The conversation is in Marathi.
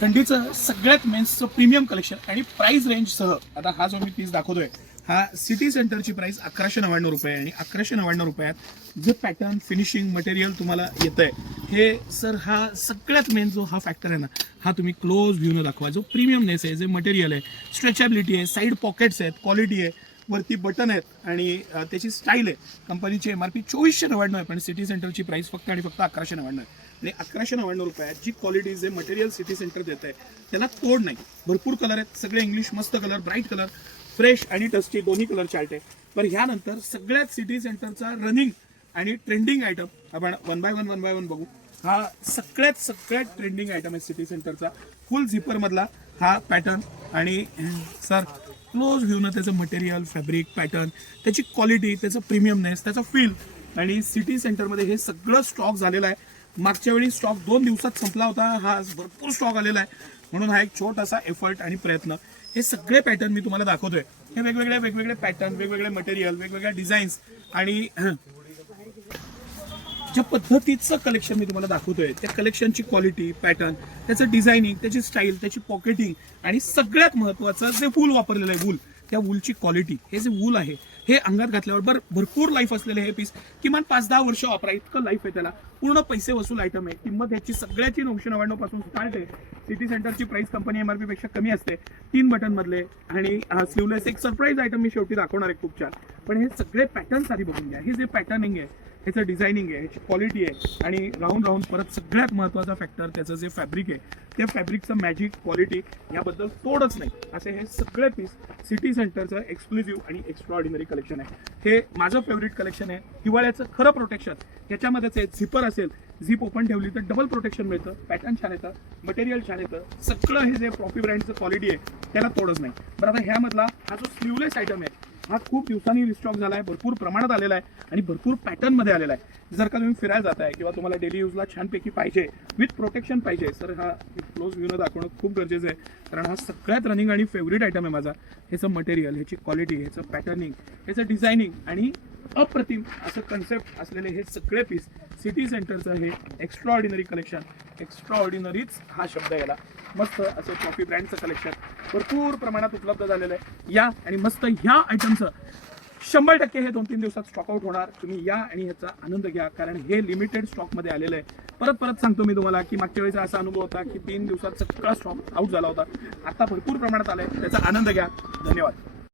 थंडीचं सगळ्यात मेन्सचं प्रीमियम कलेक्शन आणि प्राइस रेंजसह आता हा जो मी पीस दाखवतोय हा सिटी सेंटरची प्राइस 1199 रुपये आणि 1199 रुपयात जे पॅटर्न फिनिशिंग मटेरियल तुम्हाला येतंय हे सर हा सगळ्यात मेन जो हा फॅक्टर आहे ना हा तुम्ही क्लोज व्ह्यूनं दाखवा. जो प्रीमियमनेस आहे, जे मटेरियल आहे, स्ट्रेचॅबिलिटी आहे, साईड पॉकेट्स आहेत, क्वालिटी आहे, वरती बटन आहेत आणि त्याची स्टाईल आहे. कंपनीची MRP 2499 आहे पण सिटी सेंटरची प्राइस फक्त आणि फक्त 1199 आहे. आणि 1199 रुपयात जी क्वालिटी जे मटेरियल सिटी सेंटर देत आहे त्याला तोड नाही. भरपूर कलर आहेत, सगळे इंग्लिश मस्त कलर, ब्राईट कलर, फ्रेश आणि डस्टी दोन्ही कलर चार्ट आहे. पण ह्यानंतर सगळ्यात सिटी सेंटरचा रनिंग आणि ट्रेंडिंग आयटम आपण वन बाय वन बघू. हा सगळ्यात ट्रेंडिंग आयटम आहे सिटी सेंटरचा. फुल झिपर मधला हा पॅटर्न आणि सर क्लोज व्ह्यूनं त्याचं मटेरियल, फॅब्रिक, पॅटर्न, त्याची क्वालिटी, त्याचं प्रीमियमनेस, त्याचं फील आणि सिटी सेंटरमध्ये हे सगळं स्टॉक झालेलं आहे. मागच्या वेळी स्टॉक 2 दिवसात संपला होता, हा भरपूर स्टॉक आलेला आहे. म्हणून हा एक छोटासा एफर्ट आणि प्रयत्न. हे सगळे पॅटर्न मी तुम्हाला दाखवतोय. हे वेगवेगळे पॅटर्न, वेगवेगळे मटेरियल, वेगवेगळ्या डिझाईन्स आणि ज्या पद्धतीचं कलेक्शन मी तुम्हाला दाखवतोय त्या कलेक्शनची क्वालिटी, पॅटर्न, त्याचं डिझायनिंग, त्याची स्टाईल, त्याची पॉकेटिंग आणि सगळ्यात महत्त्वाचं जे वूल वापरलेलं आहे, वूल, त्या वूलची क्वालिटी. हे जे वूल आहे हे अंगात घातल्यावर भरपूर लाईफ असलेले हे पीस, किमान 5-10 वर्ष वापरा इतकं लाईफ आहे त्याला. पूर्ण पैसे वसूल आयटम आहे. किंमत याची सगळ्याची 999 पासून स्टार्ट आहे. सिटी सेंटरची प्राइस कंपनी MRP पेक्षा कमी असते. 3 बटन मधले आणि स्लीवलेस एक सरप्राईज आयटम मी शेवटी दाखवणार आहे खूप छान. पण हे सगळे पॅटर्न्स आधी बघून घ्या. हे जे पॅटर्निंग आहे, ह्याचं डिझायनिंग आहे, ह्याची क्वालिटी आहे आणि राहून परत सगळ्यात महत्त्वाचा फॅक्टर त्याचं जे फॅब्रिक आहे, त्या फॅब्रिकचं मॅजिक, क्वालिटी याबद्दल तोडच नाही. असे हे सगळे पीस सिटी सेंटरचं एक्सक्लुझिव्ह आणि एक्स्ट्राऑर्डिनरी कलेक्शन आहे. हे माझं फेवरेट कलेक्शन आहे. हिवाळ्याचं खरं प्रोटेक्शन ह्याच्यामध्येच आहे. झिपर असेल, झिप ओपन ठेवली तर डबल प्रोटेक्शन मिळतं, पॅटर्न छान येतं, मटेरियल छान येतं. सगळं हे जे प्रॉफी ब्रँडचं क्वालिटी आहे त्याला तोडच नाही. बरं, आता ह्यामधला हा जो स्लीवलेस आयटम आहे हा खूप दिवसांनी रिस्टॉक झाला आहे, भरपूर प्रमाणात आलेला आहे आणि भरपूर पॅटर्नमध्ये आलेला आहे. जर का तुम्ही फिरायला जाताय किंवा तुम्हाला डेली यूजला छानपैकी पाहिजे, विथ प्रोटेक्शन पाहिजे, तर हा क्लोज व्ह्यूनं दाखवणं खूप गरजेचं आहे. कारण हा सगळ्यात रनिंग आणि फेवरेट आयटम आहे माझा. ह्याचं मटेरियल, ह्याची क्वालिटी, ह्याचं पॅटर्निंग, ह्याचं डिझायनिंग आणि अप्रतिम असं कन्सेप्ट असलेले हे सगळे पीस सिटी सेंटरचं हे एक्स्ट्राऑर्डिनरी कलेक्शन. एक्स्ट्राऑर्डिनरीच हा शब्द याला. मस्त असं कॉफी ब्रँडचं कलेक्शन भरपूर प्रमाणात उपलब्ध झालेलं आहे. या आणि मस्त ह्या आयटमचं 100% हे 2-3 दिवसात स्टॉक आउट होणार. तुम्ही या आणि ह्याचा आनंद घ्या कारण हे लिमिटेड स्टॉकमध्ये आलेलं आहे. परत सांगतो मी तुम्हाला की मागच्या वेळेचा असा अनुभव होता की 3 दिवसात सगळा स्टॉक आउट झाला होता. आता भरपूर प्रमाणात आलाय, त्याचा आनंद घ्या. धन्यवाद.